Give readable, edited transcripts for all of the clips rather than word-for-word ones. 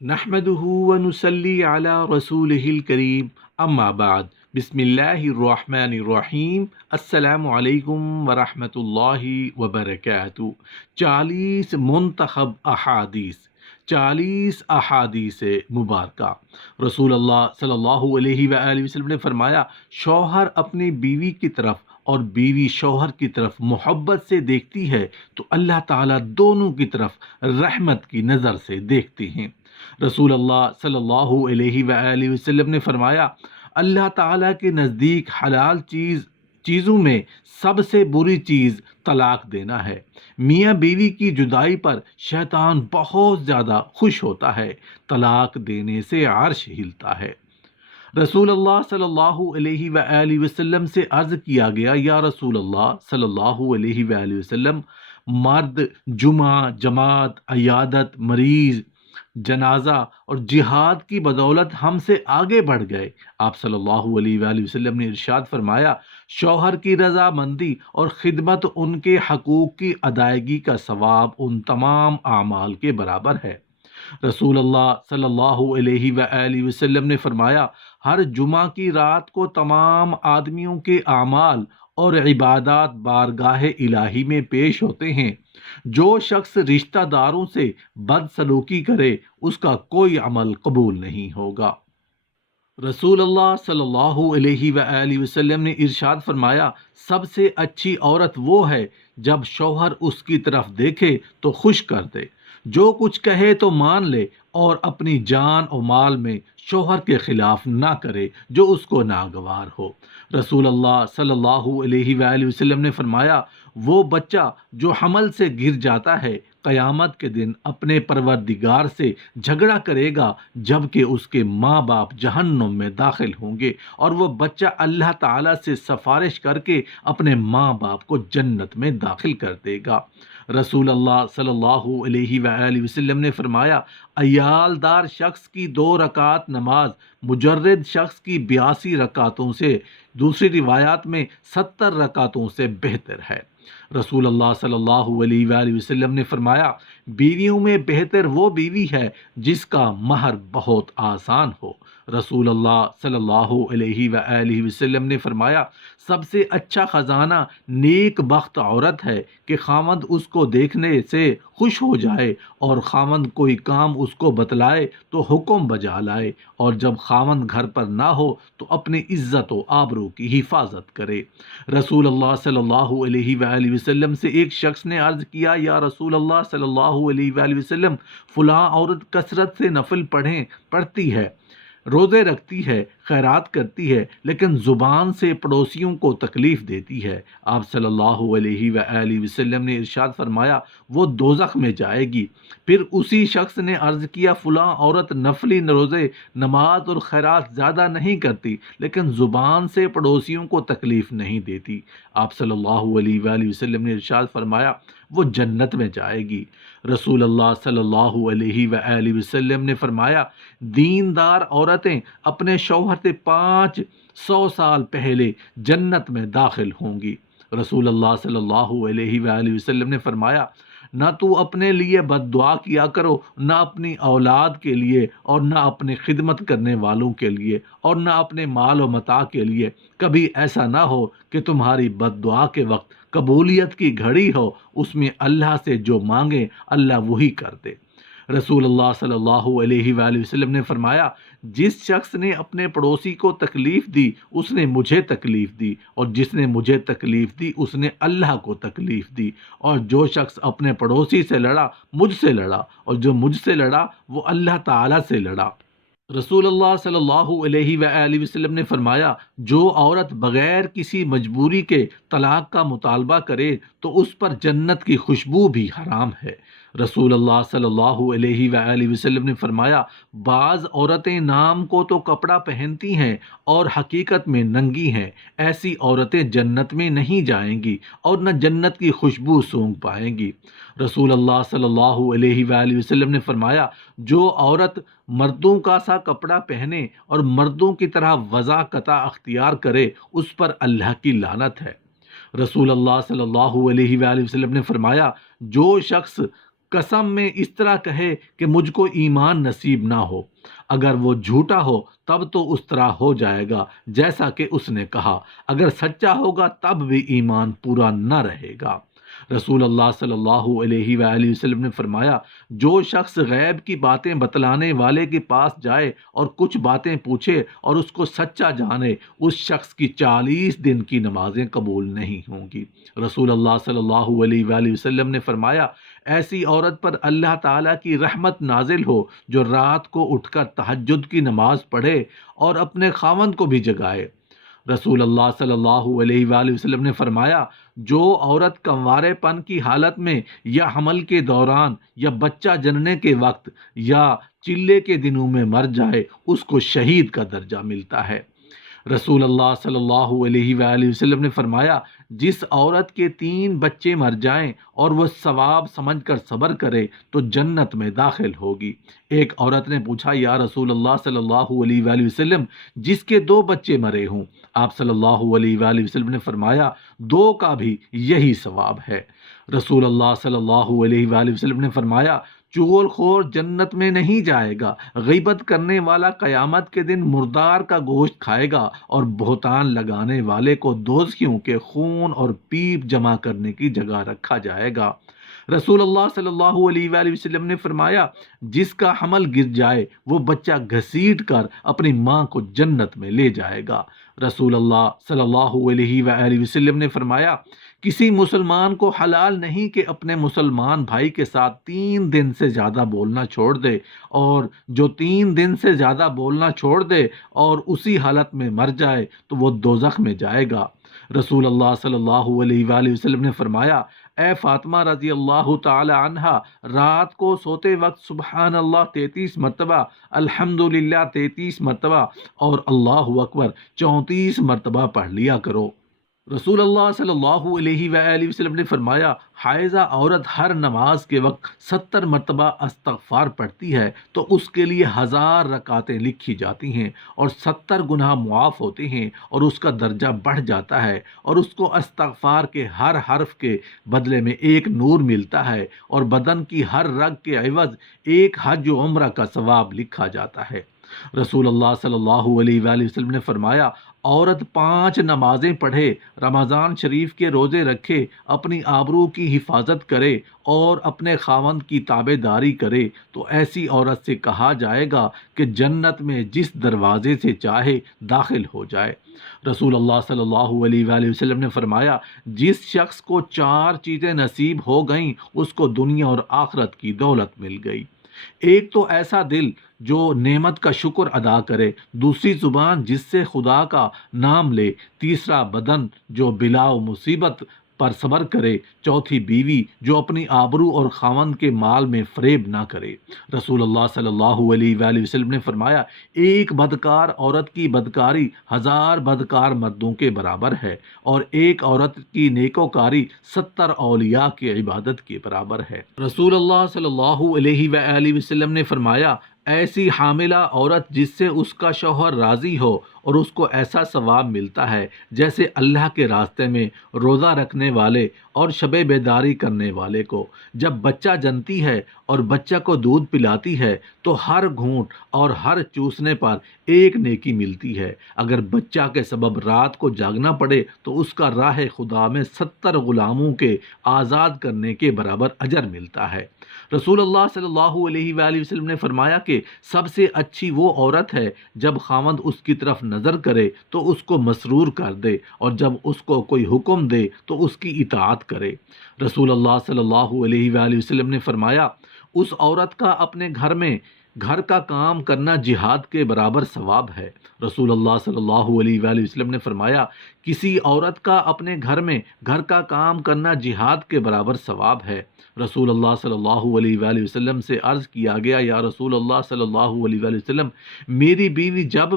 نحمده ونصلي على رسوله الكريم اما بعد بسم اللہ الرحمن الرحیم السلام علیکم ورحمۃ اللہ وبرکاتہ۔ 40 منتخب احادیث، 40 احادیث مبارکہ۔ رسول اللہ صلی اللہ علیہ وآلہ وسلم نے فرمایا، شوہر اپنی بیوی کی طرف اور بیوی شوہر کی طرف محبت سے دیکھتی ہے تو اللہ تعالیٰ دونوں کی طرف رحمت کی نظر سے دیکھتے ہیں۔ رسول اللہ صلی اللہ علیہ وآلہ وسلم نے فرمایا، اللہ تعالیٰ کے نزدیک حلال چیزوں میں سب سے بری چیز طلاق دینا ہے۔ میاں بیوی کی جدائی پر شیطان بہت زیادہ خوش ہوتا ہے، طلاق دینے سے عرش ہلتا ہے۔ رسول اللہ صلی اللہ علیہ وآلہ وسلم سے عرض کیا گیا، یا رسول اللہ صلی اللہ علیہ وآلہ وسلم، مرد جمعہ، جماعت، عیادت، مریض، جنازہ اور جہاد کی بدولت ہم سے آگے بڑھ گئے۔ آپ صلی اللہ علیہ وآلہ وسلم نے ارشاد فرمایا، شوہر کی رضامندی اور خدمت ان کے حقوق کی ادائیگی کا ثواب ان تمام اعمال کے برابر ہے۔ رسول اللہ صلی اللہ علیہ وآلہ وسلم نے فرمایا، ہر جمعہ کی رات کو تمام آدمیوں کے اعمال اور عبادات بارگاہ الہی میں پیش ہوتے ہیں۔ جو شخص رشتہ داروں سے بد سلوکی کرے اس کا کوئی عمل قبول نہیں ہوگا۔ رسول اللہ صلی اللہ علیہ وآلہ وسلم نے ارشاد فرمایا، سب سے اچھی عورت وہ ہے جب شوہر اس کی طرف دیکھے تو خوش کر دے، جو کچھ کہے تو مان لے اور اپنی جان و مال میں شوہر کے خلاف نہ کرے جو اس کو ناگوار ہو۔ رسول اللہ صلی اللہ علیہ وآلہ وسلم نے فرمایا، وہ بچہ جو حمل سے گر جاتا ہے قیامت کے دن اپنے پروردگار سے جھگڑا کرے گا جبکہ اس کے ماں باپ جہنم میں داخل ہوں گے، اور وہ بچہ اللہ تعالیٰ سے سفارش کر کے اپنے ماں باپ کو جنت میں داخل کر دے گا۔ رسول اللہ صلی اللہ علیہ وآلہ وسلم نے فرمایا، عیال دار شخص کی 2 رکعت نماز مجرد شخص کی 82 رکعتوں سے، دوسری روایات میں 70 رکعتوں سے بہتر ہے۔ رسول اللہ صلی اللہ علیہ وآلہ وسلم نے فرمایا، بیویوں میں بہتر وہ بیوی ہے جس کا مہر بہت آسان ہو۔ رسول اللہ صلی اللہ علیہ وآلہ وسلم نے فرمایا، سب سے اچھا خزانہ نیک بخت عورت ہے کہ خاوند اس کو دیکھنے سے خوش ہو جائے اور خاوند کوئی کام اس کو بتلائے تو حکم بجا لائے، اور جب خاوند گھر پر نہ ہو تو اپنی عزت و آبرو کی حفاظت کرے۔ رسول اللہ صلی اللہ علیہ وآلہ وسلم سے ایک شخص نے عرض کیا، یا رسول اللہ صلی اللہ علیہ وآلہ وسلم، فلاں عورت کثرت سے نفل پڑھتی ہے، روزے رکھتی ہے، خیرات کرتی ہے، لیکن زبان سے پڑوسیوں کو تکلیف دیتی ہے۔ آپ صلی اللہ علیہ وآلہ وسلم نے ارشاد فرمایا، وہ دوزخ میں جائے گی۔ پھر اسی شخص نے عرض کیا، فلاں عورت نفلی روزے، نماز اور خیرات زیادہ نہیں کرتی لیکن زبان سے پڑوسیوں کو تکلیف نہیں دیتی۔ آپ صلی اللہ علیہ وآلہ وسلم نے ارشاد فرمایا، وہ جنت میں جائے گی۔ رسول اللہ صلی اللہ علیہ وآلہ وسلم نے فرمایا، دیندار عورتیں اپنے شوہر سے 500 سال پہلے جنت میں داخل ہوں گی۔ رسول اللہ صلی اللہ علیہ وآلہ وسلم نے فرمایا، نہ تو اپنے لیے بد دعا کیا کرو، نہ اپنی اولاد کے لیے، اور نہ اپنے خدمت کرنے والوں کے لیے، اور نہ اپنے مال و متاع کے لیے۔ کبھی ایسا نہ ہو کہ تمہاری بد دعا کے وقت قبولیت کی گھڑی ہو، اس میں اللہ سے جو مانگے اللہ وہی کر دے۔ رسول اللہ صلی اللہ علیہ وآلہ وسلم نے فرمایا، جس شخص نے اپنے پڑوسی کو تکلیف دی اس نے مجھے تکلیف دی، اور جس نے مجھے تکلیف دی اس نے اللہ کو تکلیف دی، اور جو شخص اپنے پڑوسی سے لڑا مجھ سے لڑا، اور جو مجھ سے لڑا وہ اللہ تعالیٰ سے لڑا۔ رسول اللہ صلی اللہ علیہ وآلہ وسلم نے فرمایا، جو عورت بغیر کسی مجبوری کے طلاق کا مطالبہ کرے تو اس پر جنت کی خوشبو بھی حرام ہے۔ رسول اللہ صلی اللہ علیہ وآلہ وسلم نے فرمایا، بعض عورتیں نام کو تو کپڑا پہنتی ہیں اور حقیقت میں ننگی ہیں، ایسی عورتیں جنت میں نہیں جائیں گی اور نہ جنت کی خوشبو سونگھ پائیں گی۔ رسول اللہ صلی اللہ علیہ وآلہ وسلم نے فرمایا، جو عورت مردوں کا سا کپڑا پہنے اور مردوں کی طرح وضاقتہ اختیار کرے اس پر اللہ کی لعنت ہے۔ رسول اللہ صلی اللہ علیہ وآلہ وسلم نے فرمایا، جو شخص قسم میں اس طرح کہے کہ مجھ کو ایمان نصیب نہ ہو، اگر وہ جھوٹا ہو تب تو اس طرح ہو جائے گا جیسا کہ اس نے کہا، اگر سچا ہوگا تب بھی ایمان پورا نہ رہے گا۔ رسول اللہ صلی اللہ علیہ وآلہ وسلم نے فرمایا، جو شخص غیب کی باتیں بتلانے والے کے پاس جائے اور کچھ باتیں پوچھے اور اس کو سچا جانے، اس شخص کی 40 دن کی نمازیں قبول نہیں ہوں گی۔ رسول اللہ صلی اللہ علیہ وآلہ وسلم نے فرمایا، ایسی عورت پر اللہ تعالیٰ کی رحمت نازل ہو جو رات کو اٹھ کر تہجد کی نماز پڑھے اور اپنے خاوند کو بھی جگائے۔ رسول اللہ صلی اللہ علیہ وآلہ وسلم نے فرمایا، جو عورت کنوارے پن کی حالت میں یا حمل کے دوران یا بچہ جننے کے وقت یا چلے کے دنوں میں مر جائے، اس کو شہید کا درجہ ملتا ہے۔ رسول اللہ صلی اللہ علیہ وآلہ وسلم نے فرمایا، جس عورت کے 3 بچے مر جائیں اور وہ ثواب سمجھ کر صبر کرے تو جنت میں داخل ہوگی۔ ایک عورت نے پوچھا، یا رسول اللہ صلی اللہ علیہ وآلہ وسلم، جس کے 2 بچے مرے ہوں؟ آپ صلی اللہ علیہ وآلہ وسلم نے فرمایا، 2 کا بھی یہی ثواب ہے۔ رسول اللہ صلی اللہ علیہ وآلہ وسلم نے فرمایا، چغل خور جنت میں نہیں جائے گا، غیبت کرنے والا قیامت کے دن مردار کا گوشت کھائے گا، اور بہتان لگانے والے کو دوزخیوں کے خون اور پیپ جمع کرنے کی جگہ رکھا جائے گا۔ رسول اللہ صلی اللہ علیہ وآلہ وسلم نے فرمایا، جس کا حمل گر جائے وہ بچہ گھسیٹ کر اپنی ماں کو جنت میں لے جائے گا۔ رسول اللہ صلی اللہ علیہ وآلہ وسلم نے فرمایا، کسی مسلمان کو حلال نہیں کہ اپنے مسلمان بھائی کے ساتھ 3 دن سے زیادہ بولنا چھوڑ دے، اور جو 3 دن سے زیادہ بولنا چھوڑ دے اور اسی حالت میں مر جائے تو وہ دوزخ میں جائے گا۔ رسول اللہ صلی اللہ علیہ وآلہ وسلم نے فرمایا، اے فاطمہ رضی اللہ تعالی عنہا، رات کو سوتے وقت سبحان اللہ 33 مرتبہ، الحمدللہ 33 مرتبہ اور اللہ اکبر 34 مرتبہ پڑھ لیا کرو۔ رسول اللہ صلی اللہ علیہ وآلہ وسلم نے فرمایا، حائضہ عورت ہر نماز کے وقت 70 مرتبہ استغفار پڑھتی ہے تو اس کے لیے 1000 رکعتیں لکھی جاتی ہیں اور 70 گناہ معاف ہوتے ہیں اور اس کا درجہ بڑھ جاتا ہے، اور اس کو استغفار کے ہر حرف کے بدلے میں 1 نور ملتا ہے، اور بدن کی ہر رگ کے عوض 1 حج و عمرہ کا ثواب لکھا جاتا ہے۔ رسول اللہ صلی اللہ علیہ وآلہ وسلم نے فرمایا، عورت 5 نمازیں پڑھے، رمضان شریف کے روزے رکھے، اپنی آبرو کی حفاظت کرے اور اپنے خاوند کی تابع داری کرے تو ایسی عورت سے کہا جائے گا کہ جنت میں جس دروازے سے چاہے داخل ہو جائے۔ رسول اللہ صلی اللہ علیہ وآلہ وسلم نے فرمایا، جس شخص کو 4 چیزیں نصیب ہو گئیں اس کو دنیا اور آخرت کی دولت مل گئی۔ ایک تو ایسا دل جو نعمت کا شکر ادا کرے، دوسری زبان جس سے خدا کا نام لے، تیسرا بدن جو بلا و مصیبت پر صبر کرے، چوتھی بیوی جو اپنی آبرو اور خاوند کے مال میں فریب نہ کرے۔ رسول اللہ صلی اللہ علیہ وآلہ وسلم نے فرمایا، ایک بدکار عورت کی بدکاری 1000 بدکار مردوں کے برابر ہے، اور ایک عورت کی نیکوکاری 70 اولیاء کی عبادت کے برابر ہے۔ رسول اللہ صلی اللہ علیہ وآلہ وسلم نے فرمایا، ایسی حاملہ عورت جس سے اس کا شوہر راضی ہو اور اس کو ایسا ثواب ملتا ہے جیسے اللہ کے راستے میں روزہ رکھنے والے اور شب بیداری کرنے والے کو، جب بچہ جنتی ہے اور بچہ کو دودھ پلاتی ہے تو ہر گھونٹ اور ہر چوسنے پر 1 نیکی ملتی ہے۔ اگر بچہ کے سبب رات کو جاگنا پڑے تو اس کا راہ خدا میں 70 غلاموں کے آزاد کرنے کے برابر اجر ملتا ہے۔ رسول اللہ صلی اللہ علیہ وآلہ وسلم نے فرمایا کہ سب سے اچھی وہ عورت ہے جب خاوند اس کی طرف نظر کرے تو اس کو مسرور کر دے، اور جب اس کو کوئی حکم دے تو اس کی اطاعت کرے۔ رسول اللہ صلی اللہ علیہ وآلہ وسلم نے فرمایا، اس عورت کا اپنے گھر کا کام کرنا جہاد کے برابر ثواب ہے۔ رسول اللہ صلی اللہ علیہ وآلہ وسلم نے فرمایا، کسی عورت کا اپنے گھر کا کام کرنا جہاد کے برابر ثواب ہے۔ رسول اللہ صلی اللہ علیہ وآلہ وسلم سے عرض کیا گیا، یا رسول اللہ صلی اللہ علیہ وآلہ وسلم، میری بیوی جب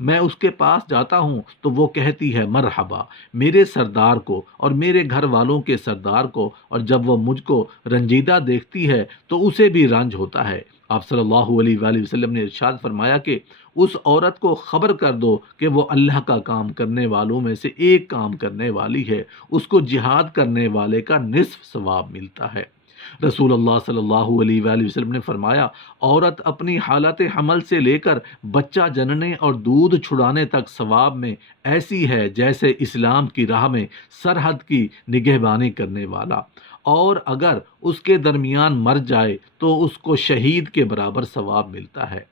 میں اس کے پاس جاتا ہوں تو وہ کہتی ہے مرحبا میرے سردار کو اور میرے گھر والوں کے سردار کو، اور جب وہ مجھ کو رنجیدہ دیکھتی ہے تو اسے بھی رنج ہوتا ہے۔ آپ صلی اللہ علیہ وآلہ وسلم نے ارشاد فرمایا کہ اس عورت کو خبر کر دو کہ وہ اللہ کا کام کرنے والوں میں سے ایک کام کرنے والی ہے، اس کو جہاد کرنے والے کا نصف ثواب ملتا ہے۔ رسول اللہ صلی اللہ علیہ وآلہ وسلم نے فرمایا، عورت اپنی حالت حمل سے لے کر بچہ جننے اور دودھ چھڑانے تک ثواب میں ایسی ہے جیسے اسلام کی راہ میں سرحد کی نگہبانی کرنے والا، اور اگر اس کے درمیان مر جائے تو اس کو شہید کے برابر ثواب ملتا ہے۔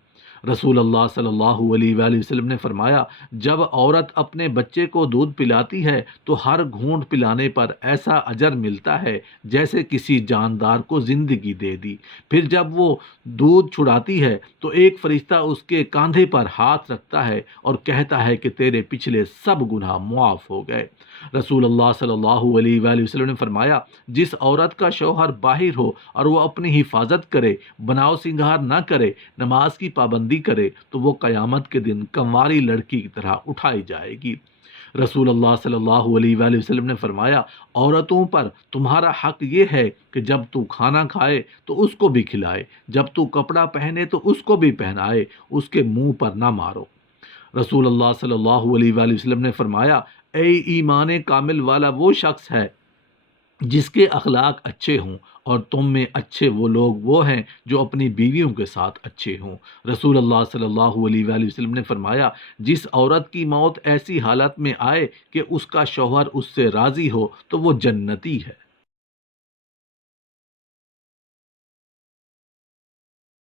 رسول اللہ صلی اللہ علیہ وآلہ وسلم نے فرمایا، جب عورت اپنے بچے کو دودھ پلاتی ہے تو ہر گھونٹ پلانے پر ایسا اجر ملتا ہے جیسے کسی جاندار کو زندگی دے دی۔ پھر جب وہ دودھ چھڑاتی ہے تو ایک فرشتہ اس کے کاندھے پر ہاتھ رکھتا ہے اور کہتا ہے کہ تیرے پچھلے سب گناہ معاف ہو گئے۔ رسول اللہ صلی اللہ علیہ وآلہ وسلم نے فرمایا، جس عورت کا شوہر باہر ہو اور وہ اپنی حفاظت کرے، بناؤ سنگھار نہ کرے، نماز کی پابندی کرے تو وہ قیامت کے دن کنواری لڑکی کی طرح اٹھائی جائے گی۔ رسول اللہ صلی اللہ علیہ وآلہ وسلم نے فرمایا، عورتوں پر تمہارا حق یہ ہے کہ جب تو کھانا کھائے تو اس کو بھی کھلائے، جب تو کپڑا پہنے تو اس کو بھی پہنائے، اس کے منہ پر نہ مارو۔ رسول اللہ صلی اللہ علیہ وآلہ وسلم نے فرمایا، اے ایمان کامل والا وہ شخص ہے جس کے اخلاق اچھے ہوں، اور تم میں اچھے وہ ہیں جو اپنی بیویوں کے ساتھ اچھے ہوں۔ رسول اللہ صلی اللہ علیہ وآلہ وسلم نے فرمایا، جس عورت کی موت ایسی حالت میں آئے کہ اس کا شوہر اس سے راضی ہو تو وہ جنتی ہے۔